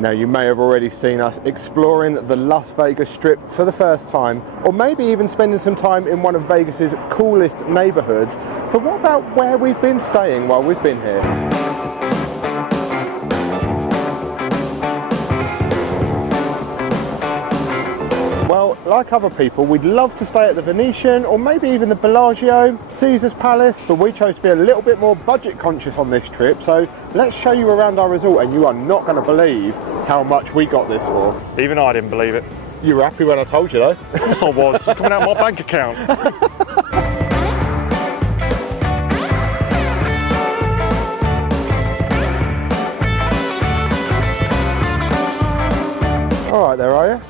Now, you may have already seen us exploring the Las Vegas Strip for the first time, or maybe even spending some time in one of Vegas's coolest neighborhoods. But what about where we've been staying while we've been here? Well, like other people, we'd love to stay at the Venetian or maybe even the Bellagio, Caesar's Palace, but we chose to be a little bit more budget conscious on this trip, so let's show you around our resort, and you are not going to believe how much we got this for. Even I didn't believe it. You were happy when I told you though? Of course I was, it's coming out of my bank account. All right there, are you?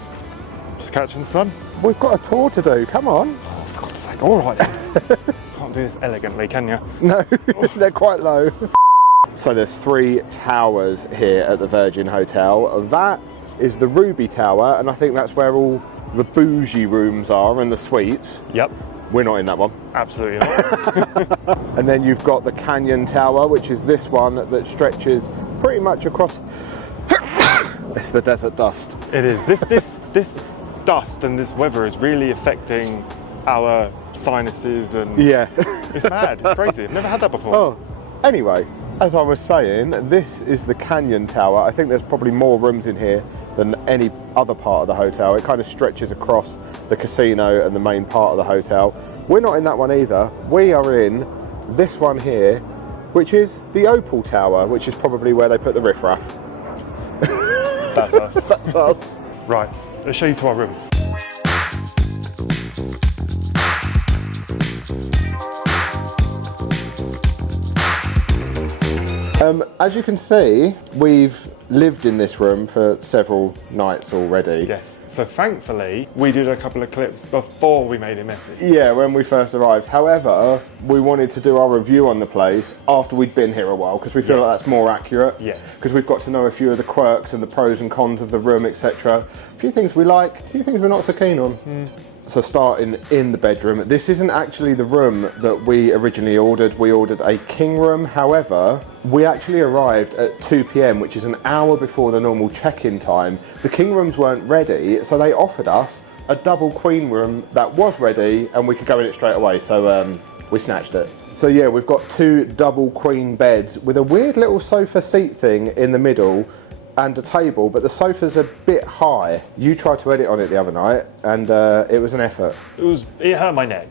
Catching the sun. We've got a tour to do, come on. Oh, for God's sake, all right then. Can't do this elegantly, can you? No, they're quite low. So there's 3 towers here at the Virgin Hotel. That is the Ruby Tower, and I think that's where all the bougie rooms are and the suites. Yep. We're not in that one. Absolutely not. And then you've got the Canyon Tower, which is this one that stretches pretty much across. It's the desert dust. It is. This dust and this weather is really affecting our sinuses, and yeah, it's mad, it's crazy. I've never had that before. Oh, anyway, as I was saying, this is the Canyon Tower. I think there's probably more rooms in here than any other part of the hotel. It kind of stretches across the casino and the main part of the hotel. We're not in that one either. We are in this one here, which is the Opal Tower, which is probably where they put the riffraff. That's us. That's us. Right, let's show you to our room. As you can see, we've lived in this room for several nights already. Yes, so thankfully we did a couple of clips before we made it messy. Yeah, when we first arrived. However, we wanted to do our review on the place after we'd been here a while, because we feel like that's more accurate. Yes. Because we've got to know a few of the quirks and the pros and cons of the room, etc. A few things we like, a few things we're not so keen on. So starting in the bedroom, this isn't actually the room that we originally ordered. We ordered a king room. However, we actually arrived at 2 p.m, which is an hour before the normal check-in time. The king rooms weren't ready, so they offered us a double queen room that was ready, and we could go in it straight away. So we snatched it. So yeah, we've got 2 double queen beds with a weird little sofa seat thing in the middle and a table, but the sofa's a bit high. You tried to edit on it the other night, and it was an effort. It hurt my neck.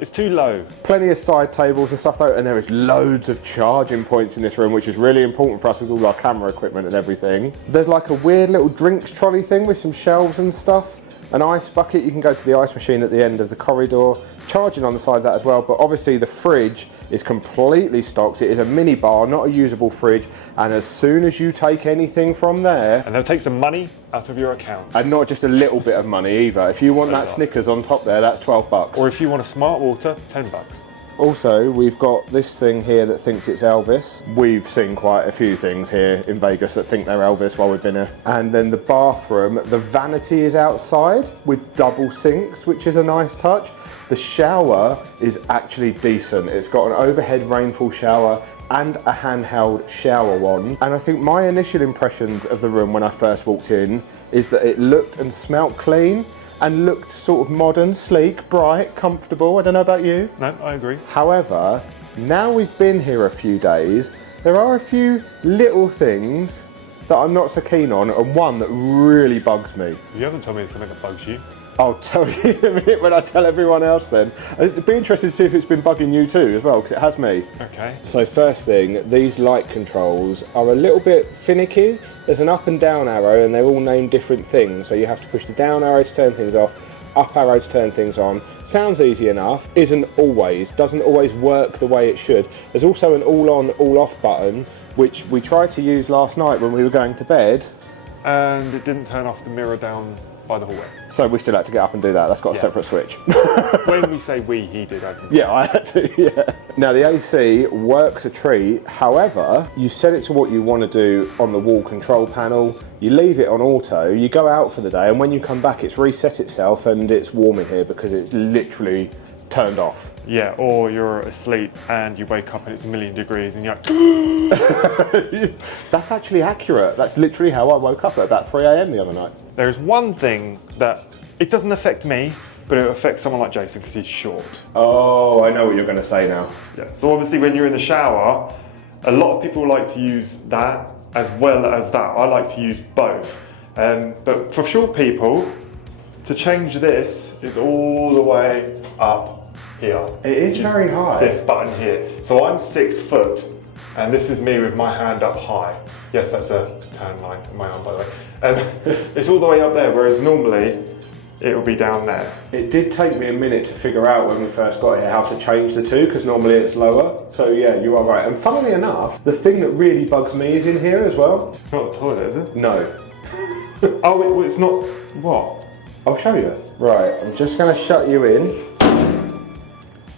It's too low. Plenty of side tables and stuff though, and there is loads of charging points in this room, which is really important for us with all our camera equipment and everything. There's like a weird little drinks trolley thing with some shelves and stuff. An ice bucket, you can go to the ice machine at the end of the corridor, charging on the side of that as well, but obviously the fridge is completely stocked. It is a mini bar, not a usable fridge, and as soon as you take anything from there... And they'll take some money out of your account. And not just a little bit of money either. If you want that Snickers on top there, that's 12 bucks. Or if you want a smart water, 10 bucks. Also, we've got this thing here that thinks it's Elvis. We've seen quite a few things here in Vegas that think they're Elvis while we've been here. And then the bathroom, the vanity is outside with double sinks, which is a nice touch. The shower is actually decent. It's got an overhead rainfall shower and a handheld shower wand. And I think my initial impressions of the room when I first walked in is that it looked and smelt clean and looked sort of modern, sleek, bright, comfortable. I don't know about you. No, I agree. However, now we've been here a few days, there are a few little things that I'm not so keen on, and one that really bugs me. You haven't told me something that bugs you. I'll tell you in a minute when I tell everyone else then. It'd be interesting to see if it's been bugging you too as well, because it has me. Okay. So first thing, these light controls are a little bit finicky. There's an up and down arrow and they're all named different things. So you have to push the down arrow to turn things off, up arrow to turn things on. Sounds easy enough, doesn't always work the way it should. There's also an all on, all off button, which we tried to use last night when we were going to bed. And it didn't turn off the mirror down by the hallway. So we still had to get up and do that. That's got a separate switch. When we say we, he did, I think. Yeah, I had to, yeah. Now the AC works a treat. However, you set it to what you want to do on the wall control panel. You leave it on auto, you go out for the day, and when you come back, it's reset itself and it's warm in here because it's literally turned off. Yeah, or you're asleep and you wake up and it's 1,000,000 degrees and you're like, That's actually accurate. That's literally how I woke up at about 3 a.m. the other night. There is one thing that it doesn't affect me, but it affects someone like Jason because he's short. Oh, I know what you're going to say now. Yeah. So obviously when you're in the shower, a lot of people like to use that as well as that. I like to use both. But for short people, to change this is all the way up here. It is very high. This button here. So I'm 6 foot, and this is me with my hand up high. Yes, that's a tan line in my arm, by the way. It's all the way up there, whereas normally it will be down there. It did take me a minute to figure out when we first got here how to change the two, because normally it's lower. So yeah, you are right. And funnily enough, the thing that really bugs me is in here as well. It's not the toilet, is it? No. Oh, it's not. What? I'll show you. Right, I'm just going to shut you in.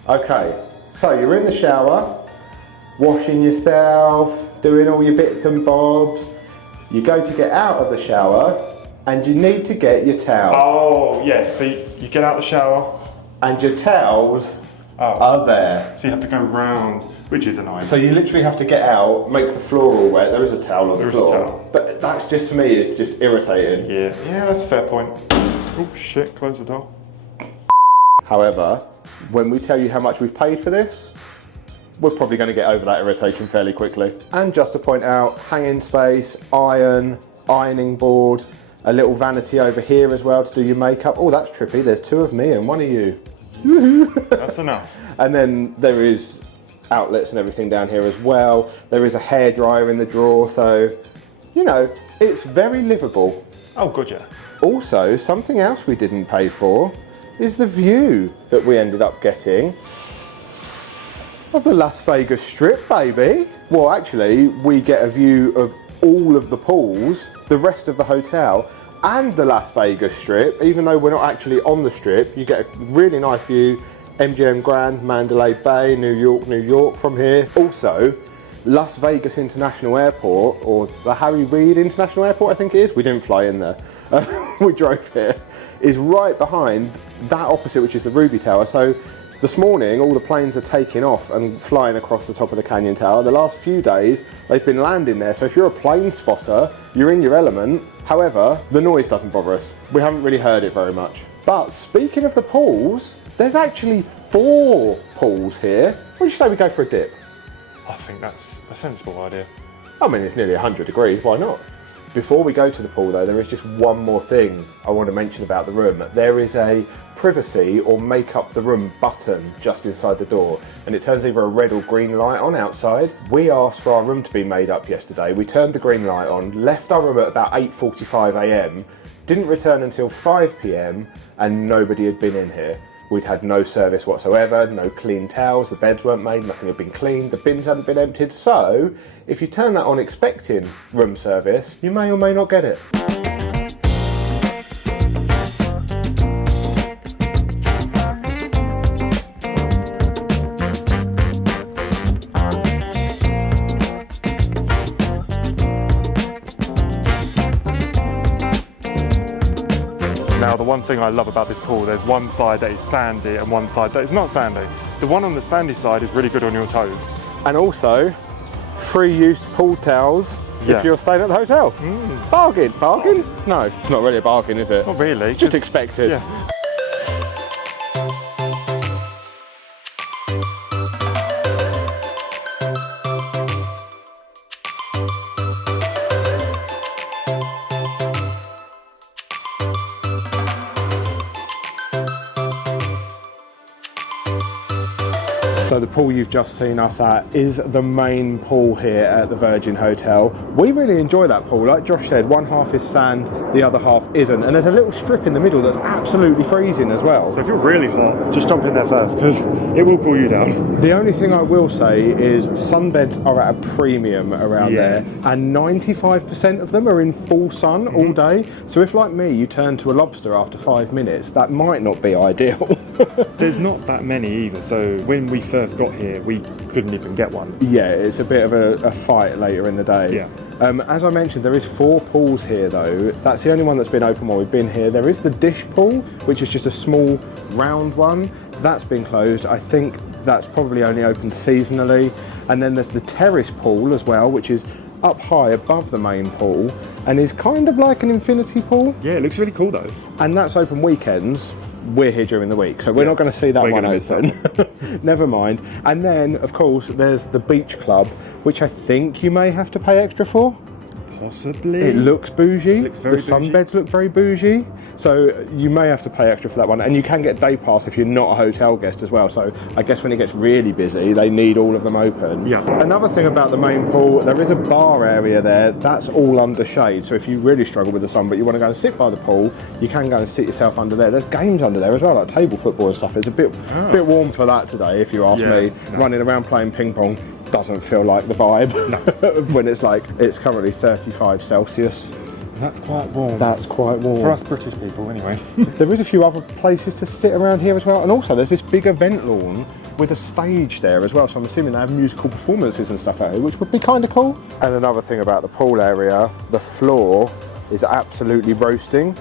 Okay, so you're in the shower, washing yourself, doing all your bits and bobs. You go to get out of the shower and you need to get your towel. Oh, yeah, so you get out the shower. And your towels are there. So you have to go round, which is annoying. So you literally have to get out, make the floor all wet. There is a towel on the floor. There is a towel. But that's just, to me, is just irritating. Yeah, that's a fair point. Oh shit, close the door. However, when we tell you how much we've paid for this, we're probably going to get over that irritation fairly quickly. And just to point out, hanging space, ironing board, a little vanity over here as well to do your makeup. Oh, that's trippy. There's 2 of me and 1 of you. That's enough. And then there is outlets and everything down here as well. There is a hairdryer in the drawer, so, you know, it's very livable. Oh, good, yeah. Also, something else we didn't pay for is the view that we ended up getting of the Las Vegas Strip, baby. Well, actually, we get a view of all of the pools, the rest of the hotel, and the Las Vegas Strip. Even though we're not actually on the Strip, you get a really nice view. MGM Grand, Mandalay Bay, New York from here. Also, Las Vegas International Airport, or the Harry Reid International Airport, I think it is. We didn't fly in there. We drove here. Is right behind that opposite, which is the Ruby Tower. So this morning, all the planes are taking off and flying across the top of the Canyon Tower. The last few days, they've been landing there. So if you're a plane spotter, you're in your element. However, the noise doesn't bother us. We haven't really heard it very much. But speaking of the pools, there's actually 4 pools here. What do you say we go for a dip? I think that's a sensible idea. I mean, it's nearly 100 degrees, why not? Before we go to the pool though, there is just one more thing I want to mention about the room. There is a privacy or make up the room button just inside the door, and it turns either a red or green light on outside. We asked for our room to be made up yesterday. We turned the green light on, left our room at about 8:45 a.m, didn't return until 5 p.m, and nobody had been in here. We'd had no service whatsoever, no clean towels, the beds weren't made, nothing had been cleaned, the bins hadn't been emptied. So, if you turn that on expecting room service, you may or may not get it. Now, the one thing I love about this pool, there's one side that is sandy and one side that is not sandy. The one on the sandy side is really good on your toes. And also, free use pool towels if you're staying at the hotel. Bargain, bargain? No, it's not really a bargain, is it? Not really. It's just expected. Yeah. So the pool you've just seen us at is the main pool here at the Virgin Hotel. We really enjoy that pool. Like Josh said, one half is sand, the other half isn't. And there's a little strip in the middle that's absolutely freezing as well. So if you're really hot, just jump in there first, because it will cool you down. The only thing I will say is sunbeds are at a premium around there, and 95% of them are in full sun all day. So if, like me, you turn to a lobster after 5 minutes, that might not be ideal. There's not that many either, so when we first got here, we couldn't even get one. Yeah, it's a bit of a fight later in the day. Yeah. As I mentioned, there is 4 pools here though. That's the only one that's been open while we've been here. There is the dish pool, which is just a small round one. That's been closed. I think that's probably only open seasonally. And then there's the terrace pool as well, which is up high above the main pool and is kind of like an infinity pool. Yeah, it looks really cool though. And that's open weekends. We're here during the week, so we're not going to see that one open. Never mind. And then, of course, there's the beach club, which I think you may have to pay extra for. Possibly. It looks bougie. Looks very the sunbeds look very bougie. So you may have to pay extra for that one. And you can get day pass if you're not a hotel guest as well. So I guess when it gets really busy, they need all of them open. Yeah. Another thing about the main pool, there is a bar area there. That's all under shade. So if you really struggle with the sun, but you want to go and sit by the pool, you can go and sit yourself under there. There's games under there as well, like table football and stuff. It's a bit warm for that today, if you ask me. No. Running around playing ping pong doesn't feel like the vibe when it's currently 35 Celsius. That's quite warm. That's quite warm. For us British people, anyway. There is a few other places to sit around here as well, and also there's this big event lawn with a stage there as well, so I'm assuming they have musical performances and stuff out here, which would be kind of cool. And another thing about the pool area, the floor is absolutely roasting.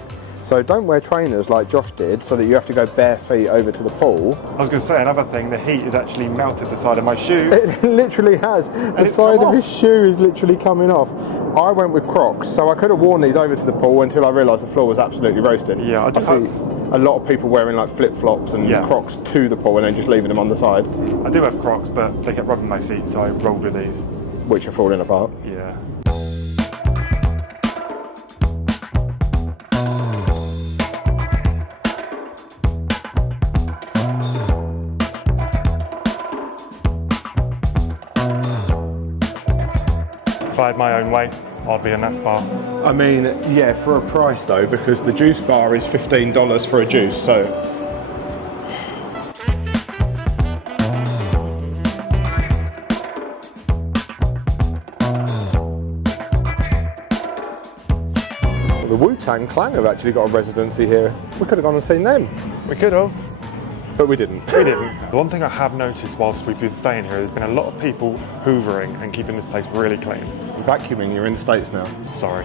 So don't wear trainers like Josh did, so that you have to go bare feet over to the pool. I was going to say another thing, the heat has actually melted the side of my shoe. It literally has. The side of his shoe is literally coming off. I went with Crocs, so I could have worn these over to the pool until I realised the floor was absolutely roasting. Yeah, I see a lot of people wearing like flip-flops and Crocs to the pool and then just leaving them on the side. I do have Crocs, but they kept rubbing my feet, so I rolled with these. Which are falling apart. Yeah. If I had my own way, I'd be in that spa. I mean, yeah, for a price though, because the juice bar is $15 for a juice, so. The Wu-Tang Clan have actually got a residency here. We could have gone and seen them. We could have. But we didn't. We didn't. The one thing I have noticed whilst we've been staying here, there's been a lot of people hoovering and keeping this place really clean. Vacuuming, you're in the States now. Sorry.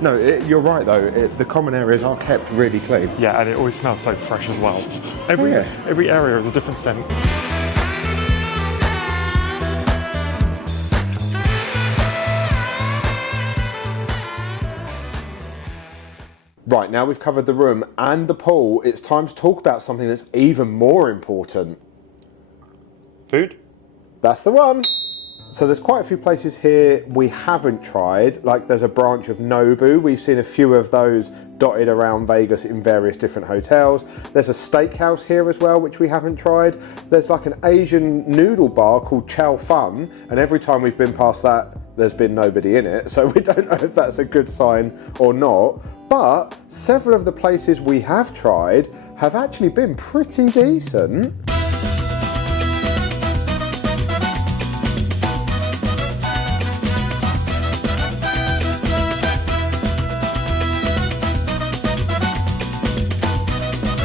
No, you're right though, the common areas are kept really clean. Yeah, and it always smells so fresh as well. Every area has a different scent. Right, now we've covered the room and the pool, it's time to talk about something that's even more important. Food? That's the one. So there's quite a few places here we haven't tried, like there's a branch of Nobu. We've seen a few of those dotted around Vegas in various different hotels. There's a steakhouse here as well, which we haven't tried. There's like an Asian noodle bar called Chow Fun, and every time we've been past that, there's been nobody in it. So we don't know if that's a good sign or not. But several of the places we have tried have actually been pretty decent.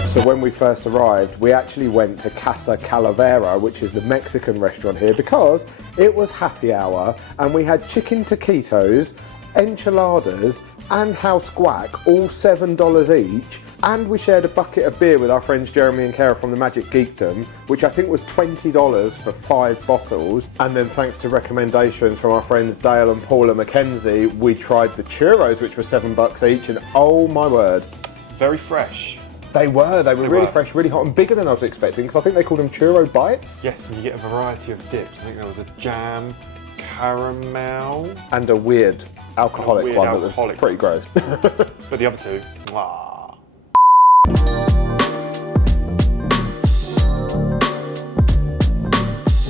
So when we first arrived, we actually went to Casa Calavera, which is the Mexican restaurant here, because it was happy hour and we had chicken taquitos, enchiladas and house guac, all $7 each. And we shared a bucket of beer with our friends Jeremy and Kara from the Magic Geekdom, which I think was $20 for 5 bottles. And then thanks to recommendations from our friends Dale and Paula Mackenzie, we tried the churros, which were $7 each, and oh my word. Very fresh. They were really fresh, really hot and bigger than I was expecting, because I think they called them churro bites. Yes, and you get a variety of dips. I think there was a jam, caramel. And a weird alcoholic one that was pretty gross. But the other two, mwah.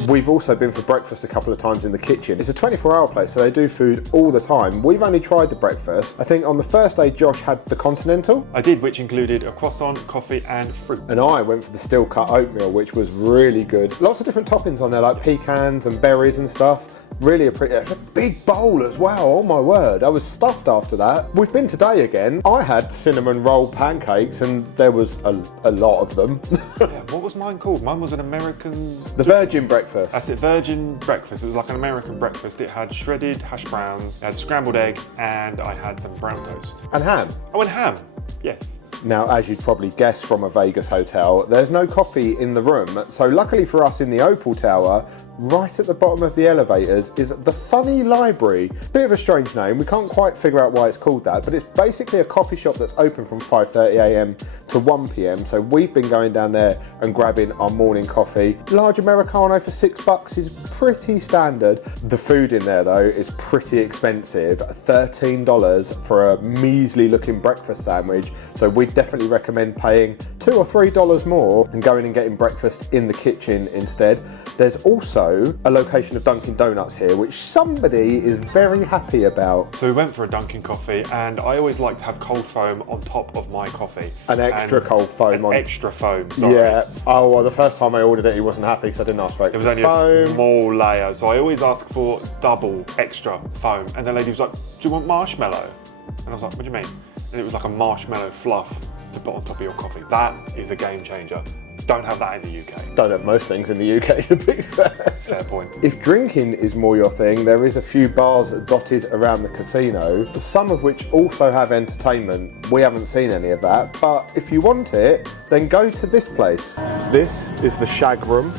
We've also been for breakfast a couple of times in the kitchen. It's a 24-hour place, so they do food all the time. We've only tried the breakfast. I think on the first day, Josh had the continental. I did, which included a croissant, coffee, and fruit. And I went for the steel cut oatmeal, which was really good. Lots of different toppings on there, like pecans and berries and stuff. Really it's a big bowl as well, oh my word. I was stuffed after that. We've been today again. I had cinnamon roll pancakes and there was a lot of them. Yeah, what was mine called? Mine was an American... The Virgin breakfast. That's it, Virgin breakfast. It was like an American breakfast. It had shredded hash browns, it had scrambled egg, and I had some brown toast. And ham. Oh, and ham, yes. Now, as you'd probably guess from a Vegas hotel, there's no coffee in the room. So luckily for us in the Opal Tower, right at the bottom of the elevators is the Funny Library. Bit of a strange name, we can't quite figure out why it's called that, but it's basically a coffee shop that's open from 5:30 a.m. to 1 p.m. So we've been going down there and grabbing our morning coffee. Large Americano for $6 is pretty standard. The food in there though is pretty expensive, $13 for a measly looking breakfast sandwich. So we'd definitely recommend paying $2 or $3 more and going and getting breakfast in the kitchen instead. There's also a location of Dunkin' Donuts here, which somebody is very happy about. So we went for a Dunkin' coffee, and I always like to have cold foam on top of my coffee. An extra cold foam on. Extra foam, sorry. Yeah. Oh, well, the first time I ordered it, he wasn't happy because I didn't ask for extra foam. It was only a small layer, so I always ask for double extra foam. And the lady was like, do you want marshmallow? And I was like, what do you mean? And it was like a marshmallow fluff to put on top of your coffee. That is a game changer. Don't have that in the UK. Don't have most things in the UK, to be fair. Fair point. If drinking is more your thing, there is a few bars dotted around the casino, some of which also have entertainment. We haven't seen any of that, but if you want it, then go to this place. This is the Shag Room.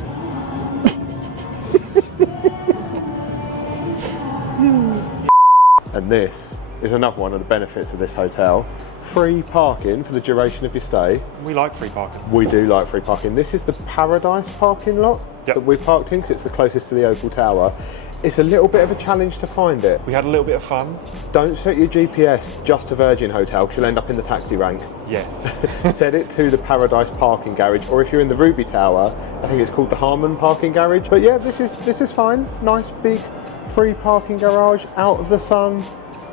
And this is another one of the benefits of this hotel. Free parking for the duration of your stay. We like free parking. We do like free parking. This is the Paradise parking lot that we parked in because it's the closest to the Opal Tower. It's a little bit of a challenge to find it. We had a little bit of fun. Don't set your GPS just to Virgin Hotel because you'll end up in the taxi rank. Yes. Set it to the Paradise parking garage, or if you're in the Ruby Tower, I think it's called the Harmon parking garage. But yeah, this is fine. Nice big free parking garage out of the sun.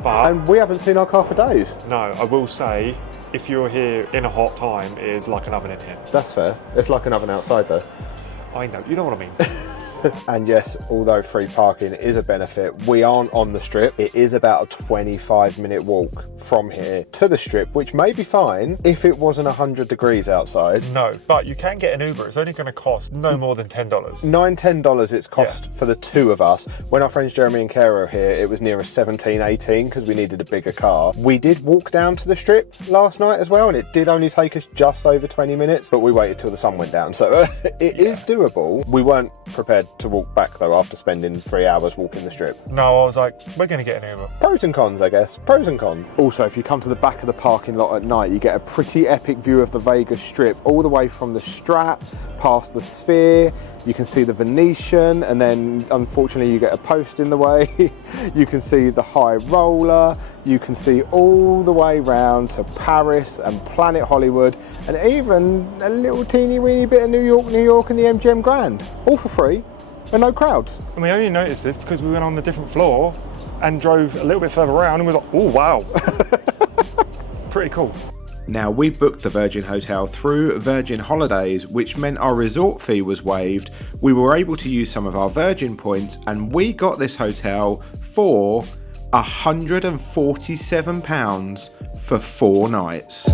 And we haven't seen our car for days. No, I will say, if you're here in a hot time, it is like an oven in here. That's fair. It's like an oven outside though. I know, you know what I mean. And yes, although free parking is a benefit, we aren't on the strip. It is about a 25-minute walk from here to the strip, which may be fine if it wasn't 100 degrees outside. No, but you can get an Uber. It's only going to cost no more than $10. $10 it's cost for the two of us. When our friends Jeremy and Kara were here, it was near a 17, 18 because we needed a bigger car. We did walk down to the strip last night as well, and it did only take us just over 20 minutes, but we waited till the sun went down. So it is doable. We weren't prepared to walk back though after spending 3 hours walking the strip. No, I was like, we're going to get an Uber. Pros and cons, I guess. Pros and cons. Also, if you come to the back of the parking lot at night, you get a pretty epic view of the Vegas Strip, all the way from the Strat, past the Sphere. You can see the Venetian, and then unfortunately you get a post in the way. You can see the High Roller. You can see all the way round to Paris and Planet Hollywood, and even a little teeny weeny bit of New York and the MGM Grand. All for free. And no crowds. And we only noticed this because we went on the different floor and drove a little bit further around and we was like, oh wow. Pretty cool. Now, we booked the Virgin Hotel through Virgin Holidays, which meant our resort fee was waived. We were able to use some of our Virgin points, and we got this hotel for £147 for 4 nights.